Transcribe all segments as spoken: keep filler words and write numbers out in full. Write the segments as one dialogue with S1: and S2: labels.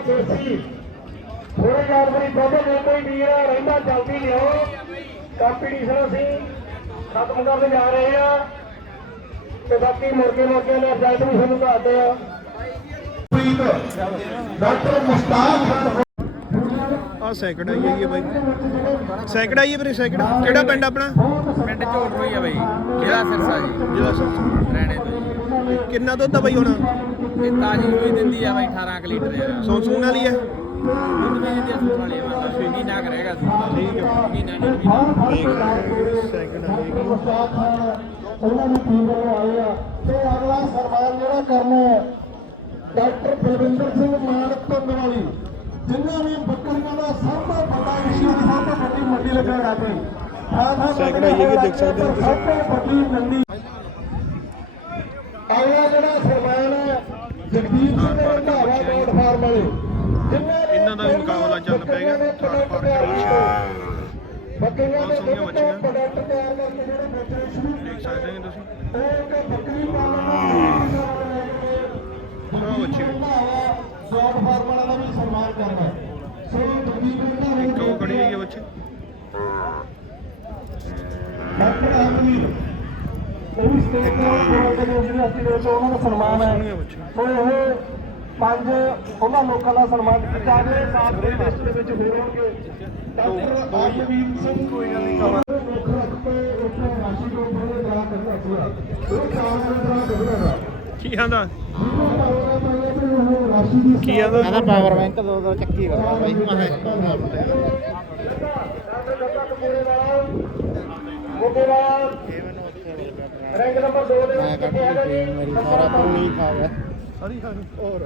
S1: ਦੇਸੀ ਥੋੜੇ ਜਾਨਵਰੀ ਦੁੱਧ ਦੇ ਕੋਈ ਵੀਰ ਰਹਿੰਦਾ ਜਲਦੀ ਲਿਆਓ। ਕੰਪੀਟੀਸ਼ਨ ਅਸੀਂ ਖਤਮ ਕਰਨ ਜਾ ਰਹੇ ਆ ਤੇ ਬਾਕੀ ਮੁਰਗੇ ਮੁਰਗੇ ਦੇ ਰਿਜ਼ਲਟ ਵੀ ਤੁਹਾਨੂੰ ਦੱਸਦੇ ਆ। ਡਾਕਟਰ ਮੁਸਤਾਕ ਖਾਨ
S2: ਆ ਸੈਕਿੰਡ ਆਈ ਹੈਗੀ ਬਾਈ, ਸੈਕਿੰਡ ਆਈ ਹੈ ਵੀਰੇ। ਸੈਕਿੰਡ ਕਿਹੜਾ ਪਿੰਡ ਆਪਣਾ?
S3: ਪਿੰਡ ਝੋਟ ਹੋਈ ਆ ਬਾਈ, ਜ਼ਿਲ੍ਹਾ ਸਿਰਸਾ ਜੀ,
S2: ਜ਼ਿਲ੍ਹਾ ਸਿਰਸਾ।
S3: ਰਹਿਣੇ ਤੋਂ।
S2: ਕਿੰਨਾ ਦੁੱਧ ਆ ਬਾਈ ਹੁਣ?
S3: ਇਹ ਤਾਜੀ ਹੋਈ ਦਿੰਦੀ ਆ ਬਾਈ ਅਠਾਰਾਂ ਕੁ ਲੀਟਰ ਯਾਰ।
S2: ਸੌ ਸੂਣ ਵਾਲੀ ਹੈ?
S3: ਦੁੱਧ ਵੀ ਦਿੰਦੀ ਆ ਸੂਣ ਵਾਲੀ ਆ, ਬਸ ਛੇ ਮਹੀਨਾ ਕੁ ਰਹੇਗਾ।
S2: ਠੀਕ ਹੈ,
S3: ਮਹੀਨਾ ਡੇਢ ਮਹੀਨਾ।
S2: ਸੈਕਿੰਡ ਆਈ
S1: ਮੁਸਤਾਕ ਖਾਨ ਉਹਨਾਂ ਦੀ ਟੀਮ ਵੱਲੋਂ ਆਏ ਆ ਤੇ ਅਗਲਾ ਸਨਮਾਨ ਜਿਹੜਾ ਕਰਨਾ ਹੈ ਡਾਕਟਰ ਬਲਵਿੰਦਰ ਸਿੰਘ ਮਾਨ ਪਿੰਡ ਵਾਲੀ, ਜਿਨ੍ਹਾਂ ਨੇ ਬੱਕਰੀਆਂ ਦਾ ਸਭ ਤੋਂ ਵੱਡਾ ਏਸ਼ੀਆ ਦੀ ਸਭ ਤੋਂ ਵੱਡੀ ਮੰਡੀ ਲੱਗਣ ਲੱਗੀ।
S2: ਸੈਕਿੰਡ ਆਈ ਹੈਗੀ, ਦੇਖ ਸਕਦੇ ਹੋ ਤੁਸੀਂ।
S1: ਸਭ ਤੋਂ ਵੱਡੀ ਮੰਡੀ। ਅਗਲਾ ਜਿਹੜਾ ਸਨਮਾਨ ਹੈ ਜਗਦੀਪ ਸਿੰਘ ਰੰਧਾਵਾ ਗੋਡ ਫਾਰਮ ਵਾਲੇ, ਜਿਨ੍ਹਾਂ ਨੇ
S2: ਇਹਨਾਂ ਦਾ ਵੀ ਮੁਕਾਬਲਾ ਚੱਲ ਪਿਆ ਹੈਗਾ। ਥਰਡ ਪਾਰਟੀ
S1: ਬੱਕਰੀਆਂ ਦੇ
S2: ਸੋਹਣੀਆਂ ਬੱਚੀਆਂ।
S1: ਪ੍ਰੋਡਕਟ ਤਿਆਰ ਕਰਕੇ ਜਿਹੜੇ ਵੇਚਣੇ ਸ਼ੁਰੂ
S2: ਦੇਖ ਸਕਦੇ ਹੋ ਤੁਸੀਂ।
S1: ਉਹ ਕਿ ਬੱਕਰੀ ਪਾਲਣ
S2: ਆਹ ਬੱਚੀ
S1: ਜੋਬ ਫਾਰਮ ਵਾਲਾ ਦਾ ਵੀ ਸਨਮਾਨ ਕਰਨਾ। ਸੋ ਜਗਦੀਪ ਰੰਧਾਵਾ
S2: ਇੱਕ ਉਹ ਖੜੀ ਹੈਗੀ ਬੱਚੀ।
S1: ਡਾਕਟਰ ਆਮੀ ਉਹ ਵੀ ਸਟੇਟ ਯੂਨੀਵਰਸਿਟੀ ਦੇ ਤੋਂ ਉਹਨਾਂ ਦਾ ਸਨਮਾਨ ਹੈ। ਸੋ ਇਹ ਪੰਜ ਉਹਨਾਂ ਲੋਕਾਂ ਦਾ ਸਨਮਾਨ ਕੀਤਾ। ਅਗਲੇ ਸਾਲ ਦੇ ਲਿਸਟ ਦੇ ਵਿੱਚ ਹੋਰ ਹੋਣਗੇ ਡਾਕਟਰ ਆਜਮੀਰ ਸਿੰਘ। ਕੋਈ ਗੱਲ ਨਹੀਂ ਮੁੱਖ ਰੱਖ ਕੇ ਉੱਥੇ ਰਾਸ਼ੀ ਤੋਂ ਬੜੇ ਦਰਾ ਕਰਨਾ ਸੀਗਾ। ਉਹ ਚਾਰ ਦੇ ਦਰਾ ਕਰਨਾ
S2: ਕੀ ਆਂਦਾ?
S1: ਰਾਸ਼ੀ ਦੀ
S2: ਕੀ ਆਂਦਾ?
S3: ਇਹਦਾ ਪਾਵਰ ਬੈਂਕ ਦੋ ਦੋ ਚੱਕੀ ਕਰਦਾ ਬਾਈ।
S1: ਰੈਂਕ ਨੰਬਰ ਦੋ ਦੇ
S3: ਮੈਂ ਕੱਢ ਲਈ ਮੇਰੀ ਸਾਰਾ ਤੂੰ ਨਹੀਂ ਖਾ ਗਿਆ।
S2: ਸਾਰੀ ਸਾਰੀ ਹੋਰ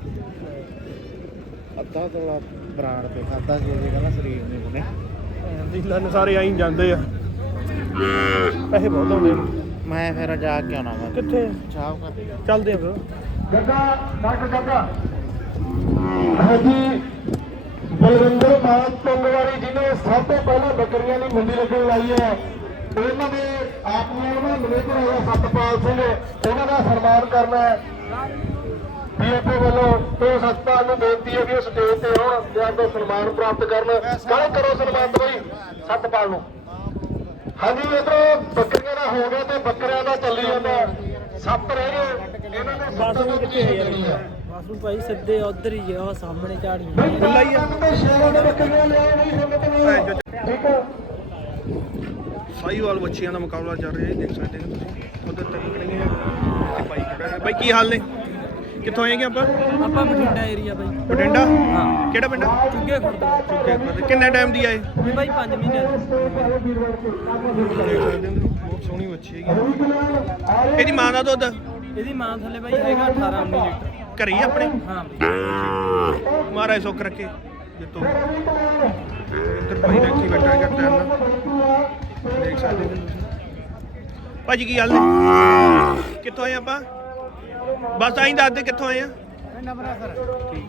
S3: ਅੱਧਾ ਤੋਲਾ ਬਰਾੜ ਤੇ ਖਾਦਾ ਸੀ, ਉਹਦੇ ਕਹਿੰਦਾ ਸਰੀਰ ਨੇ ਬਣੇ।
S2: ਡੀਲਾਂ ਨੇ ਸਾਰੇ ਆਈ ਜਾਂਦੇ ਆ, ਪੈਸੇ ਬਹੁਤ ਆਉਂਦੇ ਨੇ।
S3: ਮੈਂ ਫਿਰ ਜਾ ਕੇ ਆਉਣਾ ਮੈਂ
S2: ਕਿੱਥੇ
S3: ਚਾਹ ਕਰ
S2: ਚੱਲਦੇ ਆ ਫਿਰ।
S1: ਗੱਗਾ ਡਾਕਟਰ ਗੱਗਾ ਹਾਂਜੀ ਬਲਵਿੰਦਰ ਮਾਨ ਪੰਗਵਾੜੀ ਜਿਹਨੇ ਸਭ ਤੋਂ ਪਹਿਲਾਂ ਬੱਕਰੀਆਂ ਦੀ ਮੰਡੀ ਲੱਗਣ ਲਾਈ ਹੈ, ਉਹਨਾਂ ਦੇ ਆਪ ਨੂੰ ਉਹਨਾਂ ਮੈਨੇਜਰ ਹੈਗਾ ਸਤਪਾਲ ਸਿੰਘ, ਉਹਨਾਂ ਦਾ ਸਨਮਾਨ ਕਰਨਾ ਹੈ ਪੀਐਫਓ ਵੱਲੋਂ। ਤੇ ਸਤਪਾਲ ਨੂੰ ਬੇਨਤੀ ਹੈ ਕਿ ਉਹ ਸਟੇਜ ਤੇ ਆਉਣ ਤੇ ਆਪਦਾ ਸਨਮਾਨ ਪ੍ਰਾਪਤ ਕਰਨ। ਕਾਹਲੇ ਕਰੋ ਸਨਮਾਨ ਬਈ ਸਤਪਾਲ ਨੂੰ। ਹਾਂਜੀ ਇਧਰੋਂ ਬੱਕਰੀਆਂ ਦਾ ਹੋ ਗਿਆ ਤੇ ਬੱਕਰਿਆਂ ਦਾ ਚੱਲੀ ਜਾਂਦਾ। ਸੱਤ ਰਹਿ ਗਏ ਇਹਨਾਂ ਦੇ ਸੱਤਾਂ ਨੂੰ ਕਿੱਥੇ ਹੈ?
S4: ਬਾਸੂ ਭਾਈ ਸਿੱਧੇ ਉਧਰ ਹੀ ਆ, ਉਹ ਸਾਹਮਣੇ ਝਾੜੀਆਂ।
S2: ਖੁੱਲਾ ਹੀ ਆ।
S1: ਸ਼ੇਰਾਂ ਦੇ ਬੱਕਰੀਆਂ ਲਿਆਓ ਨਹੀਂ ਹਿੰਮਤ ਨਹੀਂ। ਠੀਕ ਹੈ
S2: ਸਾਈਵਾਲ ਬੱਚਿਆਂ ਦਾ ਮੁਕਾਬਲਾ ਚੱਲ ਰਿਹਾ ਹੈ, ਦੇਖ ਸਕਦੇ ਹੋ ਤੁਸੀਂ। ਉਧਰ ਤਿੰਨ ਖੜੀਆਂ ਤੇ ਬਾਈ ਖੜਾ ਹੈ। ਬਾਈ ਕੀ ਹਾਲ ਨੇ? ਕਿੱਥੋਂ ਆਏਗੇ ਆਪਾਂ?
S4: ਆਪਾਂ ਬਠਿੰਡਾ ਏਰੀਆ ਬਾਈ।
S2: ਬਠਿੰਡਾ?
S4: ਹਾਂ।
S2: ਕਿਹੜਾ ਪਿੰਡ?
S4: ਚੁੱਗੇ ਖੁਰਦਾ।
S2: ਚੁੱਕੇ ਖੁਰਦ। ਕਿੰਨੇ ਟਾਈਮ ਦੀ ਆਏ?
S4: ਵੀ ਬਾਈ ਪੰਜ ਮਹੀਨੇ
S2: ਦੇਖ ਸਕਦੇ ਹੋ ਬਹੁਤ ਸੋਹਣੀ ਬੱਚੀ ਹੈਗੀ। ਇਹਦੀ ਮਾਂ ਦਾ ਦੁੱਧ
S4: ਇਹਦੀ ਮਾਂ ਥੱਲੇ ਬਾਈ ਹੈਗਾ ਅਠਾਰਾਂ ਉੱਨੀ ਲੀਟਰ।
S2: ਘਰੇ ਹੀ ਆਪਣੇ?
S4: ਹਾਂ ਬਾਈ।
S2: ਮਹਾਰਾਜ ਸੁੱਖ ਰੱਖੇ ਜਿੱਤੋ। ਇੱਧਰ ਭਾਈ ਰੱਖੀ ਬੈਠਾ ਹੈਗਾ ਟੈਨ, ਦੇਖ ਸਕਦੇ ਹੋ ਤੁਸੀਂ। ਭਾਜੀ ਕੀ ਹਾਲ ਨੇ? ਕਿੱਥੋਂ ਆਏ ਆਪਾਂ? ਬਸ ਆਈ ਦੱਸ ਦੇ ਕਿੱਥੋਂ ਆਏ ਆ। ਠੀਕ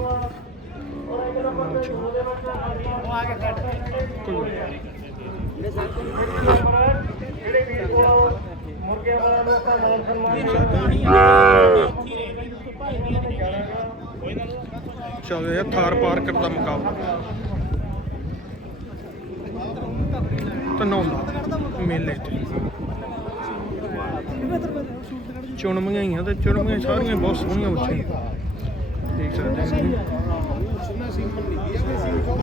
S3: ਉਹ ਆ ਕੇ ਛੱਡ
S2: ਕੋਈ
S1: ਮੁਰਗਿਆਂ ਵਾਲਾ ਨੂੰ ਆਪਾਂ ਨਾਲ ਸਨਮਾਨ
S2: ਚੱਲ ਯਾਰ ਥਾਰ ਪਾਰ ਕਰਦਾ ਮੁਕਾਬਲਾ ਤਨੋਂ ਮੇਲੇ ਤੇ ਚੁਣ ਮੰਗਾਈਆਂ ਤੇ ਚੁਣ ਮੰਗਾਈ ਸਾਰੀਆਂ ਬਹੁਤ ਸੋਹਣੀਆਂ ਬੱਚੀਆਂ ਦੇਖ ਸਕਦੇ ਹੋ।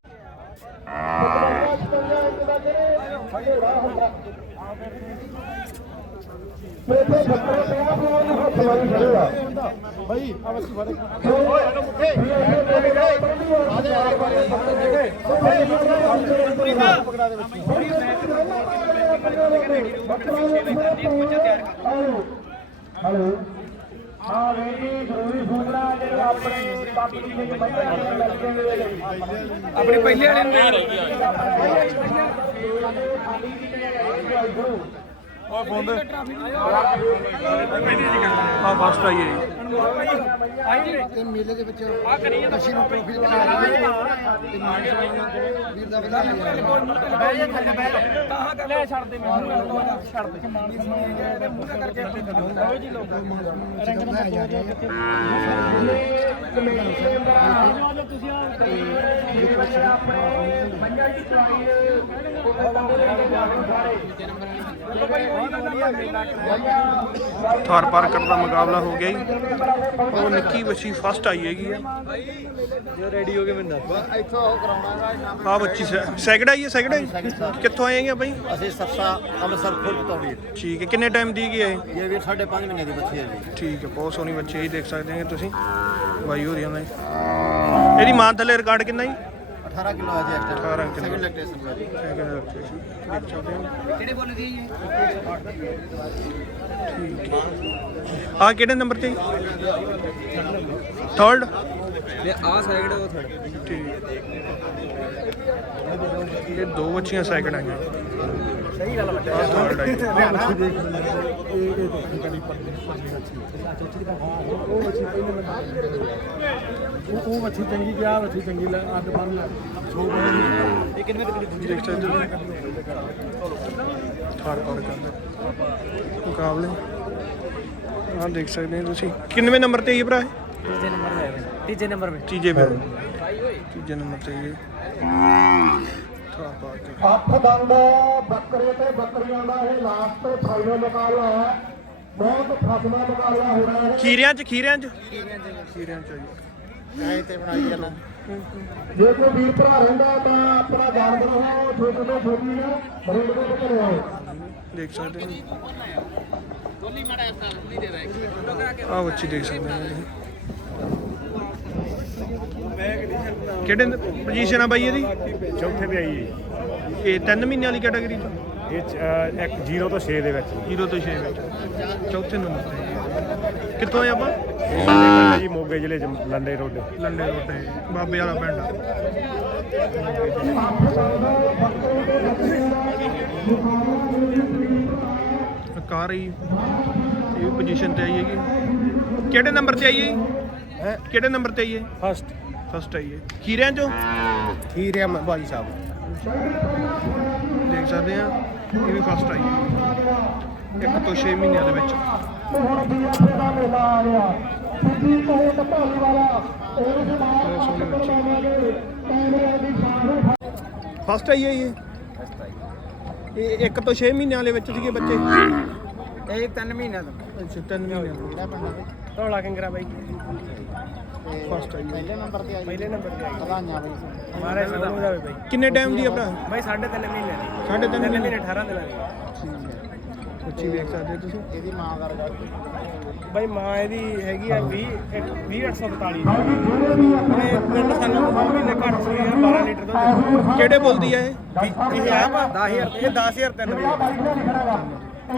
S1: ਮੇਰੇ ਬੱਕਰੇ ਤੇ ਆਪ ਨੂੰ ਹੱਥ ਲਾਈ ਖੜੇਗਾ ਭਾਈ ਆ ਬੱਚੀ ਫੜੇ ਓਏ ਇਹਨੂੰ ਮੁੱਠੇ ਆ ਜਾ ਆ ਪਕੜਾ ਦੇ ਬੱਚੀ ਹਲੋ ਹਾਂ ਵੇਖੀ ਜ਼ਰੂਰੀ ਸੂਚਨਾ ਜਿਹੜੇ ਆਪਣੇ ਕਾਪੀ ਦੇ ਵਿੱਚ ਬੈਠੇ ਲੱਗਦੇ ਨੇ
S2: ਆਪਣੀ ਪਹਿਲੇ ਵਾਲੇ ਨੂੰ ਆ ਫੋਨ ਦੇ ਆ ਫਸਟ ਆਈ ਹੈ
S3: ਤੇ ਮੇਲੇ ਦੇ ਵਿੱਚ ਆ ਕਰੀਏ ਅਸੀਂ ਨੂੰ ਟਰੋਫੀ ਤੇ ਵੀਰ ਦਾ ਵਧਾ ਬਹਿ ਜਾ ਥੱਲੇ ਬਹਿ ਜਾ ਤਾਹਾਂ ਕਰ ਲੈ ਛੱਡ ਦੇ ਮੈਨੂੰ ਛੱਡ ਦੇ ਮਾਨ ਸਮਾਨ ਇਹਦੇ ਮੂੰਹ ਕਰਕੇ ਲਓ ਜੀ ਲਓ ਰੰਗ ਨੰਬਰ
S2: ਥਾਰ ਪਾਰਕਰ ਦਾ ਮੁਕਾਬਲਾ ਹੋ ਗਿਆ ਜੀ। ਉਹ ਨਿੱਕੀ ਬੱਚੀ ਫਸਟ ਆਈ ਹੈਗੀ ਆ।
S4: ਜੋ ਰੈਡੀ ਹੋ ਕੇ ਮੈਨੂੰ ਦੱਸ
S3: ਇੱਥੋਂ ਉਹ ਕਰਾਉਣਾ
S2: ਆ ਬੱਚੀ ਸੈਕਿੰਡ ਆਈ ਹੈ। ਸੈਕਿੰਡ ਆਈ ਕਿੱਥੋਂ ਆਏ ਹੈਗੇ ਬਾਈ?
S3: ਅਸੀਂ ਸਰਸਾ ਅੰਮ੍ਰਿਤਸਰ ਫੁੱਟ ਪਤੌੜੀ
S2: ਠੀਕ ਹੈ। ਕਿੰਨੇ ਟਾਈਮ ਦੀ ਗਈ ਹੈ ਇਹ?
S3: ਇਹ ਵੀ ਸਾਢੇ ਪੰਜ ਮਹੀਨੇ ਦੀ ਬੱਚੀ ਹੈ ਜੀ।
S2: ਠੀਕ ਹੈ। ਬਹੁਤ ਸੋਹਣੀ ਬੱਚੀ ਹੈ ਜੀ, ਦੇਖ ਸਕਦੇ ਹੋ ਤੁਸੀਂ ਬਾਈ ਹੋ ਰਹੀਆਂ ਨੇ। ਇਹਦੀ ਮਾਂ ਥੱਲੇ ਰਿਕਾਰਡ ਕਿੰਨਾ ਜੀ?
S3: ਅਠਾਰਾਂ ਕਿਲੋ ਹੈ ਜੀ ਇਸ ਟਾਈਮ।
S2: ਅਠਾਰਾਂ ਕਿਲੋ।
S3: ਸੈਕਿੰਡ ਲੈਕਟੇਸ਼ਨ ਹੈ ਜੀ।
S2: ਦੇਖ ਸਕਦੇ ਹੋ।
S3: ਕਿਹੜੇ ਬੋਲ ਦੀ ਹੈ
S2: ਠੀਕ ਹੈ। ਆ ਕਿਹੜੇ ਨੰਬਰ ਤੇ? ਥਰਡ।
S4: ਤੇ ਆ ਸਾਈਡ ਉਹ ਥਰਡ।
S2: ਠੀਕ। ਇਹ ਦੋ ਬੱਚੀਆਂ ਸੈਕਿੰਡ ਆਈਆਂ।
S4: ਸਹੀ ਗੱਲ ਬੱਚਾ।
S2: ਆ ਥਰਡ ਆਈ।
S1: ਉਹ ਮੱਛੀ ਚੰਗੀ ਗਿਆ ਮੱਛੀ ਚੰਗੀ ਅੱਡ ਬੰਨ ਲਾ
S4: ਇਹ ਕਿੰਨੇ ਤੱਕ ਦੀ
S2: ਦੇਖ ਸਕਦੇ ਹੋ ਥਾਰ ਪਾਰ ਕਰਦੇ ਮੁਕਾਬਲੇ। ਆਹ ਦੇਖ ਸਕਦੇ ਹੋ ਤੁਸੀਂ। ਕਿੰਨਵੇਂ ਨੰਬਰ ਤੇ ਇਹ ਭਰਾ?
S4: ਤੀਜੇ ਨੰਬਰ पे है तीजे नंबर पे
S2: ਤੀਜੇ ਪੇ ਤੀਜੇ ਨੰਬਰ ਤੇ ਇਹ ਥਾਰ ਪਾਰ ਕਰ।
S1: ਅੱਠ ਦੰਦ ਬੱਕਰੇ ਤੇ ਬੱਕਰੀਆਂ ਦਾ ਇਹ ਲਾਸਟ ਤੇ ਫਾਈਨਲ ਮੁਕਾਬਲਾ ਹੈ। ਬਹੁਤ ਫਸਵਾ ਮੁਕਾਬਲਾ ਹੋ ਰਿਹਾ ਹੈ।
S2: ਖੀਰਿਆਂ ਚ ਖੀਰਿਆਂ ਚ ਖੀਰਿਆਂ ਚ ਜੀ।
S3: ਐ ਤੇ ਬਣਾਈ ਜਾਣਾ।
S1: ਜੇ ਕੋਈ ਵੀਰ ਭਰਾ ਰਹਿੰਦਾ ਤਾਂ ਆਪਣਾ ਜਾਨਵਰ ਹੋ ਛੋਟੇ ਤੋਂ ਛੋਟੀ ਹੈ ਬਰੀਡ ਦੇ ਬੱਕਰੇ ਆਓ।
S2: ਦੇਖ ਸਕਦੇ ਹੋ। ਆਹ ਬੱਚੀ ਦੇਖ ਸਕਦੇ ਹੋ ਤੁਸੀਂ। ਕਿਹੜੇ ਪੋਜੀਸ਼ਨ ਆ ਬਾਈ ਇਹਦੀ?
S5: ਚੌਥੇ ਤੇ ਆਈ ਹੈ
S2: ਇਹ ਤਿੰਨ ਮਹੀਨੇ ਵਾਲੀ ਕੈਟਾਗਰੀ ਚ?
S5: ਇਹ 'ਚ, ਅਹ, ਇੱਕ ਜ਼ੀਰੋ ਤੋਂ ਛੇ ਦੇ ਵਿੱਚ
S2: ਜ਼ੀਰੋ ਤੋਂ ਛੇ ਵਿੱਚ ਚੌਥੇ ਨੰਬਰ ਤੇ। ਕਿੱਥੋਂ ਆਏ ਆਪਾਂ?
S5: ਇਹ ਪਿੰਡ ਜੀ ਮੋਗੇ ਜ਼ਿਲ੍ਹੇ ਚ ਲੰਡੇ ਰੋਡ।
S2: ਲੰਡੇ ਰੋਟੇ ਬਾਬੇ ਵਾਲਾ ਪਿੰਡ। ਕਾਰ ਹੀ ਇਹ ਵੀ ਪੋਜੀਸ਼ਨ ਤੇ ਆਈ ਹੈਗੀ। ਕਿਹੜੇ ਨੰਬਰ ਤੇ ਆਈ ਹੈ? ਕਿਹੜੇ ਨੰਬਰ ਤੇ ਆਈ ਹੈ?
S5: ਫਸਟ
S2: ਫਸਟ ਆਈ ਹੈ। ਖੀਰਿਆਂ ਚੋਂ
S5: ਖੀਰਿਆ ਬਾਜੀ ਸਾਹਿਬ।
S2: ਦੇਖ ਸਕਦੇ ਆ ਇਹ ਵੀ ਫਸਟ ਆਈ ਹੈ ਇੱਕ ਤੋਂ ਛੇ ਮਹੀਨਿਆਂ ਦੇ ਵਿੱਚ।
S1: ਹੁਣ ਵੀ ਆਪਣੇ ਦਾ ਮੇਲਾ ਆ ਗਿਆ। ਸਿੱਧੀ ਕੋਟ ਭਾਲੀ ਵਾਲਾ ਉਹ ਜਮਾਤ ਕਰਾਵਾਂਗੇ ਕੈਮਰੇ ਦੀ ਸ਼ਾਨ।
S2: ਫਸਟ ਆਈ ਹੈ ਇਹ। ਇਹ ਇੱਕ ਤੋਂ ਛੇ ਮਹੀਨਿਆਂ ਦੇ ਵਿੱਚ ਸੀਗੇ ਬੱਚੇ।
S4: ਇਹ ਤਿੰਨ ਮਹੀਨਿਆਂ ਦਾ
S2: ਅੱਛਾ ਤਿੰਨ ਮਹੀਨਿਆਂ ਦੇ
S3: ਕਿਹੜਾ ਪਿੰਡ ਹੈ?
S4: ਧੌਲਾ ਕੰਗਰਾ ਬਾਈ।
S2: ਫਸਟ ਆਈ ਹੈ।
S3: ਪਹਿਲੇ ਨੰਬਰ ਤੇ ਆਈ।
S4: ਪਹਿਲੇ ਨੰਬਰ ਤੇ ਆਈ।
S3: ਵਧਾਈਆਂ ਬਈ।
S4: ਮਾਰੇ ਸਭ ਨੂੰ ਜਾਵੇ ਬਾਈ।
S2: ਕਿੰਨੇ ਟਾਈਮ ਦੀ ਆ ਭਰਾ?
S4: ਬਾਈ ਸਾਢੇ ਤਿੰਨ ਮਹੀਨੇ ਦੀ।
S2: ਸਾਢੇ ਤਿੰਨ
S4: ਤਿੰਨ
S2: ਮਹੀਨੇ
S4: ਮਹੀਨੇ ਅਠਾਰਾਂ ਦਿਨਾਂ ਦੀ।
S2: ਬੱਚੀ ਵੇਖ ਸਕਦੇ ਹੋ ਤੁਸੀਂ।
S3: ਇਹਦੀ ਮਾਂ ਦਾ ਰਿਕਾਰਡ
S4: ਬਾਈ ਮਾਂ ਇਹਦੀ ਹੈਗੀ ਆ ਵੀਹ ਵੀਹ ਅੱਠ ਸੌ ਬਤਾਲੀ ਦੀ। ਉਹਨੇ ਪਿੰਡ ਸਾਨੂੰ ਦੋ ਮਹੀਨੇ ਘੱਟ ਸੂਈ ਆ ਬਾਰਾਂ ਲੀਟਰ ਦੁੱਧ।
S2: ਕਿਹੜੇ ਬੋਲਦੀ ਆ ਇਹ?
S4: ਇਹ ਆ ਦਸ ਹਜ਼ਾਰ ਇਹ ਦਸ ਹਜ਼ਾਰ ਤਿੰਨ ਮਹੀਨੇ।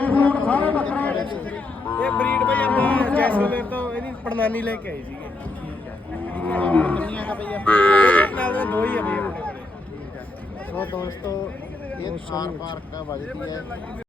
S4: ਇਹ ਬਰੀਡ ਬਾਈ ਆਪਾਂ ਜੈਸਲਮੇਰ ਤੋਂ ਇਹਦੀ ਪੜਨਾਨੀ ਲੈ ਕੇ ਆਏ ਸੀਗੇ।
S3: ਕਿੰਨੀਆਂ ਦਾ ਬਈ
S4: ਇਹਦੇ ਨਾਲ ਦੇ ਦੋ ਹੀ ਆ ਬਈ ਆਪਣੇ ਕੋਲੇ।
S3: ਸੋ ਦੋਸਤੋ ਇਹ ਥਾਰ ਪਾਰਕ ਦਾ ਵੱਜਦੀ ਹੈ